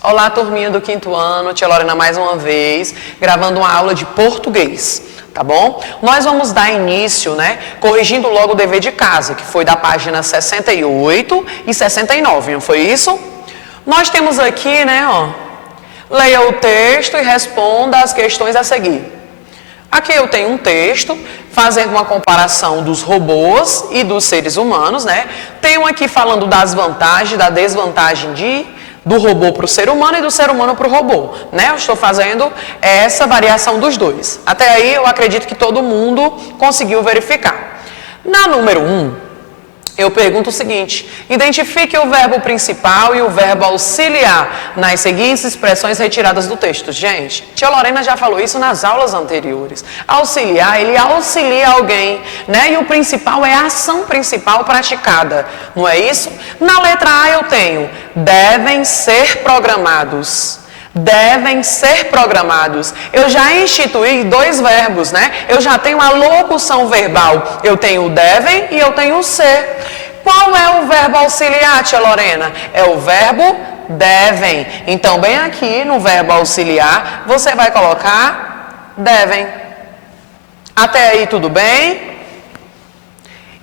Olá, turminha do 5º ano, tia Lorena mais uma vez, gravando uma aula de português, tá bom? Nós vamos dar início, né, corrigindo logo o dever de casa, que foi da página 68 e 69, não foi isso? Nós temos aqui, né, ó, leia o texto e responda as questões a seguir. Aqui eu tenho um texto fazendo uma comparação dos robôs e dos seres humanos, né? Tenho aqui falando das vantagens, da desvantagem do robô para o ser humano e do ser humano para o robô, né? Eu estou fazendo essa variação dos dois. Até aí eu acredito que todo mundo conseguiu verificar. Na número 1, eu pergunto o seguinte: identifique o verbo principal e o verbo auxiliar nas seguintes expressões retiradas do texto. Gente, tia Lorena já falou isso nas aulas anteriores. Auxiliar, ele auxilia alguém, né? E o principal é a ação principal praticada, não é isso? Na letra A eu tenho, devem ser programados. Devem ser programados. Eu já instituí dois verbos, né? Eu já tenho a locução verbal. Eu tenho o devem e eu tenho o ser. Qual é o verbo auxiliar, tia Lorena? É o verbo devem. Então, bem aqui no verbo auxiliar, você vai colocar devem. Até aí tudo bem?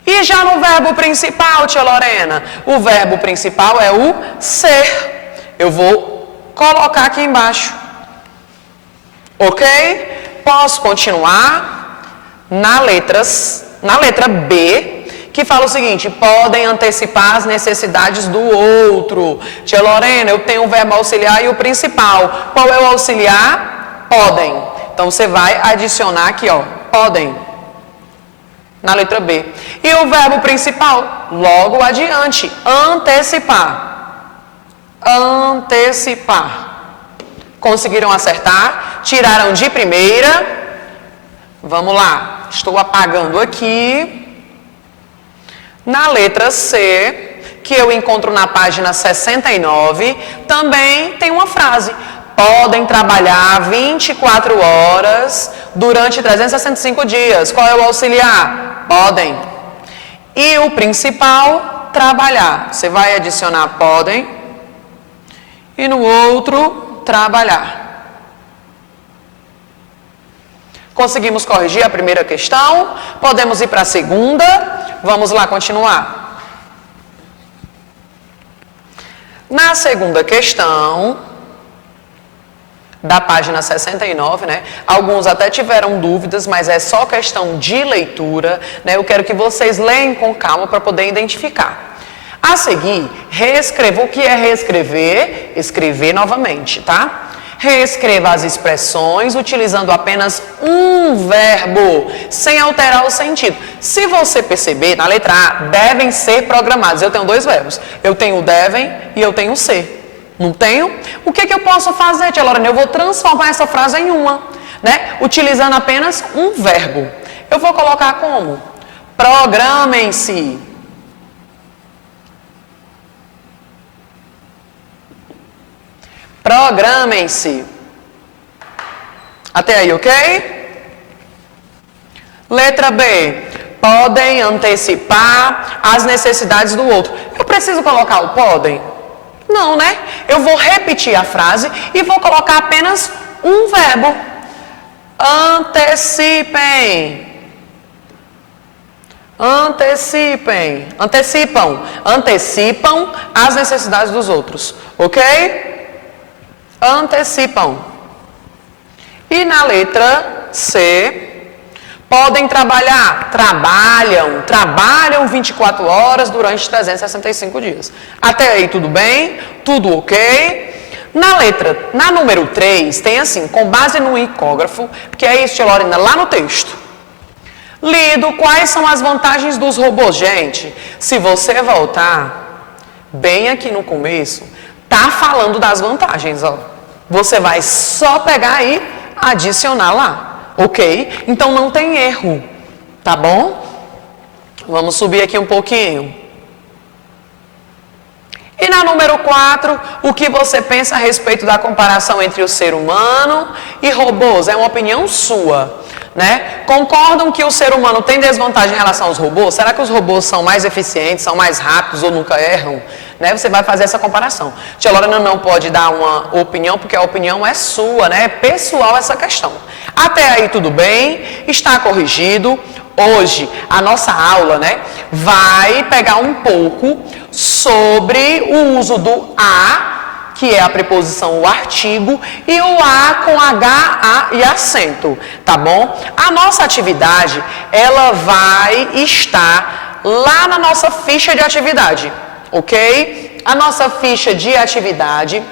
E já no verbo principal, tia Lorena? O verbo principal é o ser. Eu vou colocar aqui embaixo, ok? Posso continuar na letra B, que fala o seguinte: podem antecipar as necessidades do outro. Tia Lorena, eu tenho o verbo auxiliar e o principal. Qual é o auxiliar? Podem. Então você vai adicionar aqui, ó, podem, na letra B. E o verbo principal? Logo adiante, antecipar. Antecipar. Conseguiram acertar? Tiraram de primeira? Vamos lá. Estou apagando aqui. Na letra C, que eu encontro na página 69, também tem uma frase. Podem trabalhar 24 horas durante 365 dias. Qual é o auxiliar? Podem. E o principal, trabalhar. Você vai adicionar podem. E no outro, trabalhar. Conseguimos corrigir a primeira questão? Podemos ir para a segunda? Vamos lá continuar. Na segunda questão, da página 69, né? Alguns até tiveram dúvidas, mas é só questão de leitura, né? Eu quero que vocês leiam com calma para poder identificar. A seguir, reescreva. O que é reescrever? Escrever novamente, tá? Reescreva as expressões utilizando apenas um verbo, sem alterar o sentido. Se você perceber, na letra A, devem ser programados. Eu tenho dois verbos. Eu tenho devem e eu tenho ser. Não tenho? O que eu posso fazer, tia Lorena? Eu vou transformar essa frase em uma, né? Utilizando apenas um verbo. Eu vou colocar como? Programem-se. Programem-se. Até aí, ok? Letra B. Podem antecipar as necessidades do outro. Eu preciso colocar o podem? Não, né? Eu vou repetir a frase e vou colocar apenas um verbo. Antecipem. Antecipem. Antecipam. Antecipam as necessidades dos outros. Ok? Antecipam. E na letra C, podem trabalhar, trabalham 24 horas durante 365 dias. Até aí tudo bem? Tudo ok? Na número 3, tem assim, com base no icógrafo, que é isso, tia Lorena, lá no texto. Lido, quais são as vantagens dos robôs? Gente, se você voltar bem aqui no começo, tá falando das vantagens, ó. Você vai só pegar e adicionar lá, ok? Então não tem erro, tá bom? Vamos subir aqui um pouquinho. E na número 4, o que você pensa a respeito da comparação entre o ser humano e robôs? É uma opinião sua. né? Concordam que o ser humano tem desvantagem em relação aos robôs? Será que os robôs são mais eficientes, são mais rápidos ou nunca erram? Né? Você vai fazer essa comparação. Tia Lorena não pode dar uma opinião, porque a opinião é sua, né? É pessoal essa questão. Até aí tudo bem, está corrigido. Hoje a nossa aula, né, vai pegar um pouco sobre o uso do a, que é a preposição o artigo, e o a com h, a e acento, tá bom? A nossa atividade, ela vai estar lá na nossa ficha de atividade, ok? A nossa ficha de atividade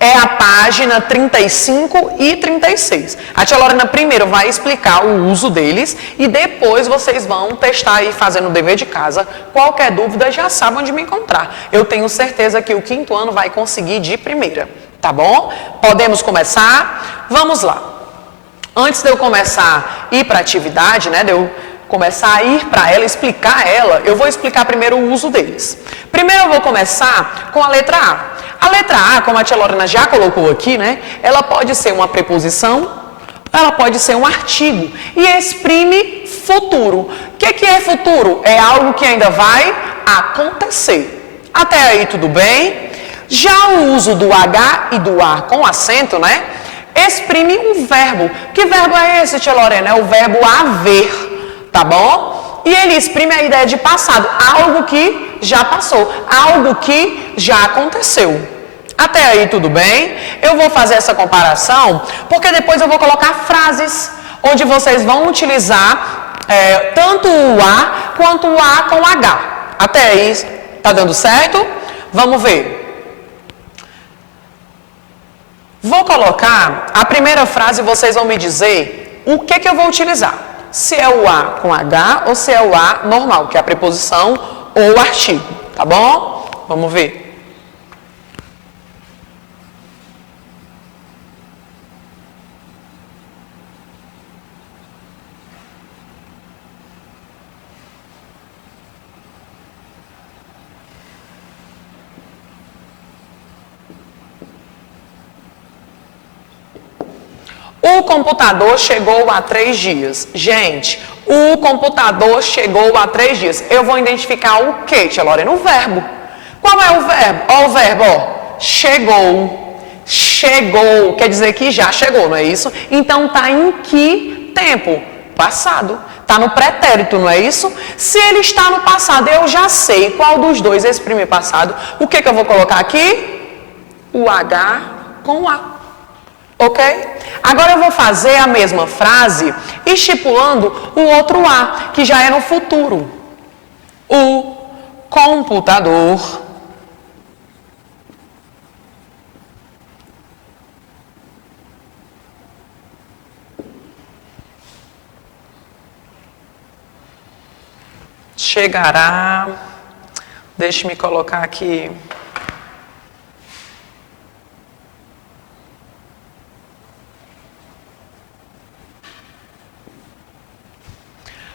é a página 35 e 36. A tia Lorena primeiro vai explicar o uso deles e depois vocês vão testar aí fazendo o dever de casa. Qualquer dúvida já sabe onde me encontrar. Eu tenho certeza que o quinto ano vai conseguir de primeira, tá bom? Podemos começar? Vamos lá. Antes de eu começar a ir para a atividade, né, de eu começar a ir para ela, explicar ela, eu vou explicar primeiro o uso deles. Primeiro eu vou começar com a letra A. A letra A, como a tia Lorena já colocou aqui, né? Ela pode ser uma preposição, ela pode ser um artigo e exprime futuro. O que é futuro? É algo que ainda vai acontecer. Até aí tudo bem? Já o uso do H e do A com acento, né? Exprime um verbo. Que verbo é esse, tia Lorena? É o verbo haver, tá bom? E ele exprime a ideia de passado, algo que já passou, algo que já aconteceu. Até aí tudo bem? Eu vou fazer essa comparação, porque depois eu vou colocar frases, onde vocês vão utilizar tanto o A quanto o A com H. Até aí, tá dando certo? Vamos ver. Vou colocar a primeira frase e vocês vão me dizer o que eu vou utilizar. Se é o A com H ou se é o A normal, que é a preposição ou o artigo, tá bom? Vamos ver. O computador chegou há 3 dias. Gente, o computador chegou há 3 dias. Eu vou identificar o quê, tia Lorena? O verbo. Qual é o verbo? Ó, o verbo, ó. Chegou. Chegou. Quer dizer que já chegou, não é isso? Então, tá em que tempo? Passado. Tá no pretérito, não é isso? Se ele está no passado, eu já sei qual dos dois exprime passado. O que eu vou colocar aqui? O H com o A. Ok? Agora eu vou fazer a mesma frase estipulando o outro A, que já é no futuro. O computador chegará. Deixe-me colocar aqui.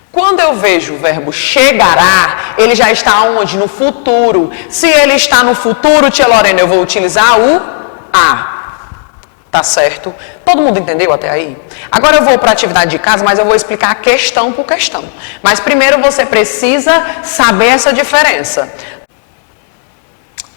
Quando eu vejo o verbo chegará, ele já está onde? No futuro. Se ele está no futuro, tia Lorena, eu vou utilizar o A. Tá certo? Todo mundo entendeu até aí? Agora eu vou para a atividade de casa, mas eu vou explicar questão por questão. Mas primeiro você precisa saber essa diferença.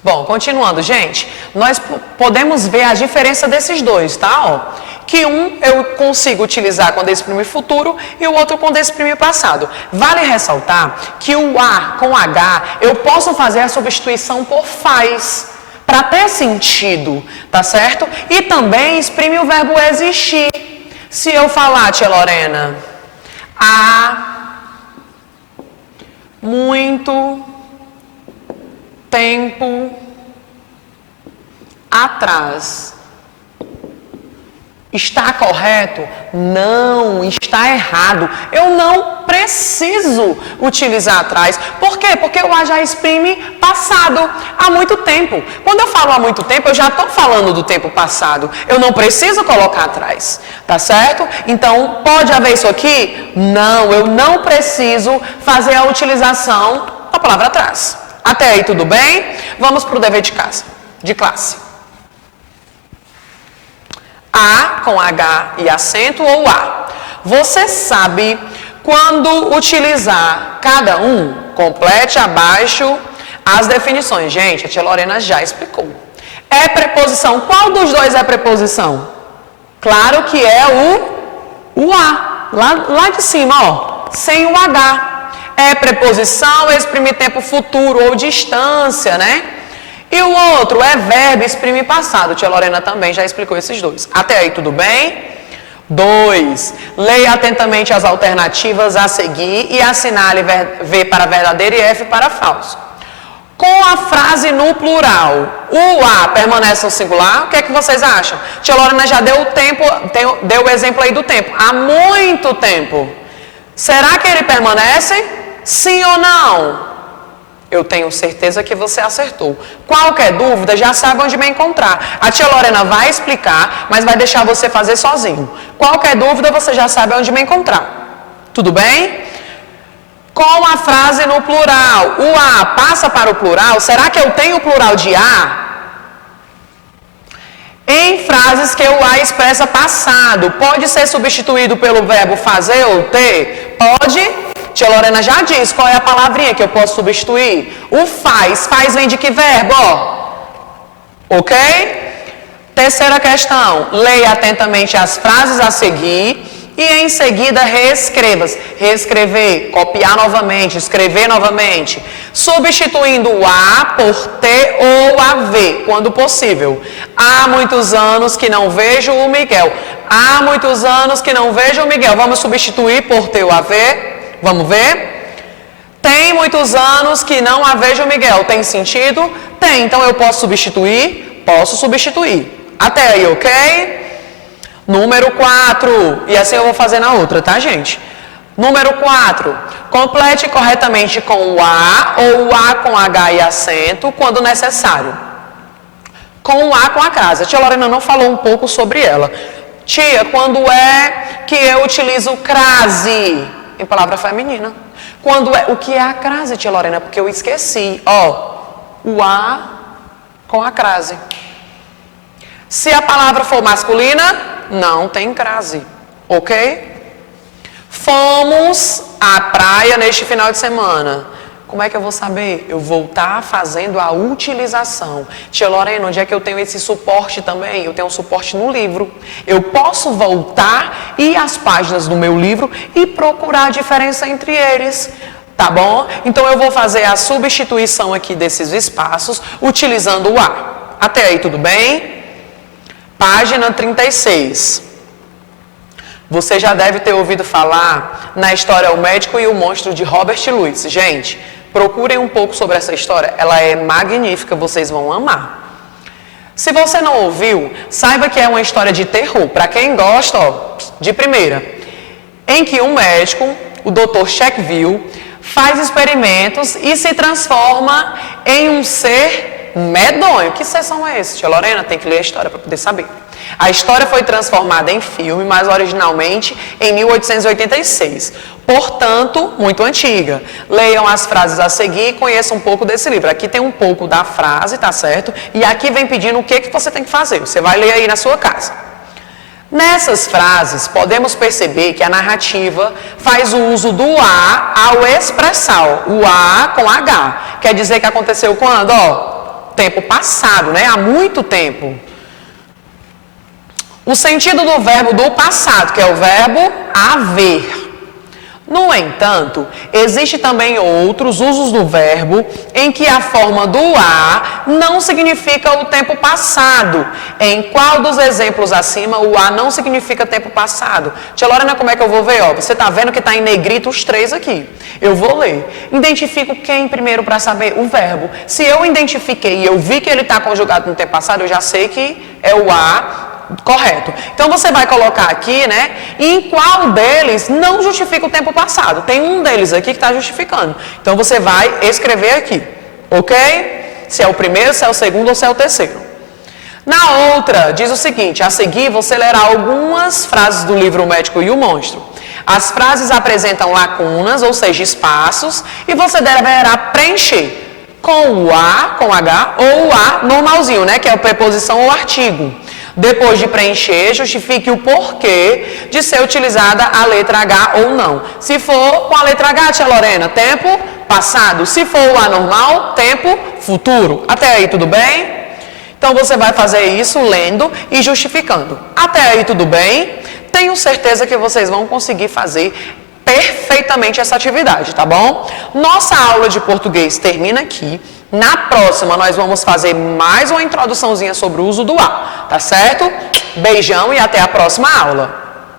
Bom, continuando, gente, nós podemos ver a diferença desses dois, tá? Ó, que um eu consigo utilizar quando exprime futuro e o outro quando exprime passado. Vale ressaltar que o A com H eu posso fazer a substituição por faz, para ter sentido, tá certo? E também exprime o verbo existir. Se eu falar, tia Lorena, há muito tempo atrás. Está correto? Não, está errado. Eu não preciso utilizar atrás. Por quê? Porque o A já exprime passado, há muito tempo. Quando eu falo há muito tempo, eu já estou falando do tempo passado. Eu não preciso colocar atrás, tá certo? Então, pode haver isso aqui? Não, eu não preciso fazer a utilização da palavra atrás. Até aí tudo bem? Vamos para o dever de casa, de classe. A com H e acento ou A? Você sabe quando utilizar cada um? Complete abaixo as definições. Gente, a tia Lorena já explicou. É preposição. Qual dos dois é preposição? Claro que é o A. Lá de cima, ó. Sem o H. É preposição, exprime tempo futuro ou distância, né? E o outro é verbo, exprime passado. Tia Lorena também já explicou esses dois. Até aí, tudo bem? 2. Leia atentamente as alternativas a seguir e assinale V para verdadeiro e F para falso. Com a frase no plural, o A permanece no singular? O que é que vocês acham? Tia Lorena já deu deu o exemplo aí do tempo. Há muito tempo. Será que ele permanece? Sim ou não? Eu tenho certeza que você acertou. Qualquer dúvida, já sabe onde me encontrar. A tia Lorena vai explicar, mas vai deixar você fazer sozinho. Qualquer dúvida, você já sabe onde me encontrar. Tudo bem? Com a frase no plural, o A passa para o plural? Será que eu tenho o plural de A? Em frases que o A expressa passado, pode ser substituído pelo verbo fazer ou ter? Pode. Tia Lorena já diz qual é a palavrinha que eu posso substituir. O faz. Faz vem de que verbo? Ok? Terceira questão. Leia atentamente as frases a seguir e em seguida reescreva. Reescrever, copiar novamente, escrever novamente. Substituindo o A por T ou AV, quando possível. Há muitos anos que não vejo o Miguel. Há muitos anos que não vejo o Miguel. Vamos substituir por T ou AV? Vamos ver? Tem muitos anos que não a vejo, Miguel. Tem sentido? Tem. Então eu posso substituir? Posso substituir. Até aí, ok? Número 4. E assim eu vou fazer na outra, tá, gente? Número 4. Complete corretamente com o A ou o A com H e acento quando necessário. Com o A com a crase. A tia Lorena não falou um pouco sobre ela. Tia, quando é que eu utilizo crase? Em palavra feminina. Quando é, o que é a crase, tia Lorena? Porque eu esqueci. Ó, o A com a crase. Se a palavra for masculina, não tem crase. Ok? Fomos à praia neste final de semana. Como é que eu vou saber? Eu vou estar fazendo a utilização. Tia Lorena, onde é que eu tenho esse suporte também? Eu tenho um suporte no livro. Eu posso voltar e ir às páginas do meu livro e procurar a diferença entre eles. Tá bom? Então eu vou fazer a substituição aqui desses espaços utilizando o A. Até aí, tudo bem? Página 36. Você já deve ter ouvido falar na história O Médico e o Monstro de Robert Louis. Gente, procurem um pouco sobre essa história, ela é magnífica, vocês vão amar. Se você não ouviu, saiba que é uma história de terror. Para quem gosta, ó, de primeira, em que um médico, o Dr. Shackville, faz experimentos e se transforma em um ser medonho. Que ser são esses? Tia Lorena tem que ler a história para poder saber. A história foi transformada em filme, mas originalmente em 1886. Portanto, muito antiga. Leiam as frases a seguir e conheçam um pouco desse livro. Aqui tem um pouco da frase, tá certo? E aqui vem pedindo o que você tem que fazer. Você vai ler aí na sua casa. Nessas frases, podemos perceber que a narrativa faz o uso do A ao expressar o A com H. Quer dizer que aconteceu quando? Ó, tempo passado, né? Há muito tempo. O sentido do verbo do passado, que é o verbo haver. No entanto, existe também outros usos do verbo em que a forma do A não significa o tempo passado. Em qual dos exemplos acima o A não significa tempo passado? Tia Lorena, como é que eu vou ver? Ó, você está vendo que está em negrito os três aqui. Eu vou ler. Identifico quem primeiro para saber? O verbo. Se eu identifiquei e eu vi que ele está conjugado no tempo passado, eu já sei que é o A correto. Então você vai colocar aqui, né? Em qual deles não justifica o tempo passado? Tem um deles aqui que está justificando. Então você vai escrever aqui, ok? Se é o primeiro, se é o segundo ou se é o terceiro. Na outra, diz o seguinte: a seguir você lerá algumas frases do livro O Médico e o Monstro. As frases apresentam lacunas, ou seja, espaços, e você deverá preencher com o A, com H, ou o A normalzinho, né? Que é a preposição ou artigo. Depois de preencher, justifique o porquê de ser utilizada a letra H ou não. Se for com a letra H, tia Lorena, tempo passado. Se for o anormal, tempo futuro. Até aí, tudo bem? Então, você vai fazer isso lendo e justificando. Até aí, tudo bem? Tenho certeza que vocês vão conseguir fazer perfeitamente essa atividade, tá bom? Nossa aula de português termina aqui. Na próxima, nós vamos fazer mais uma introduçãozinha sobre o uso do A, tá certo? Beijão e até a próxima aula.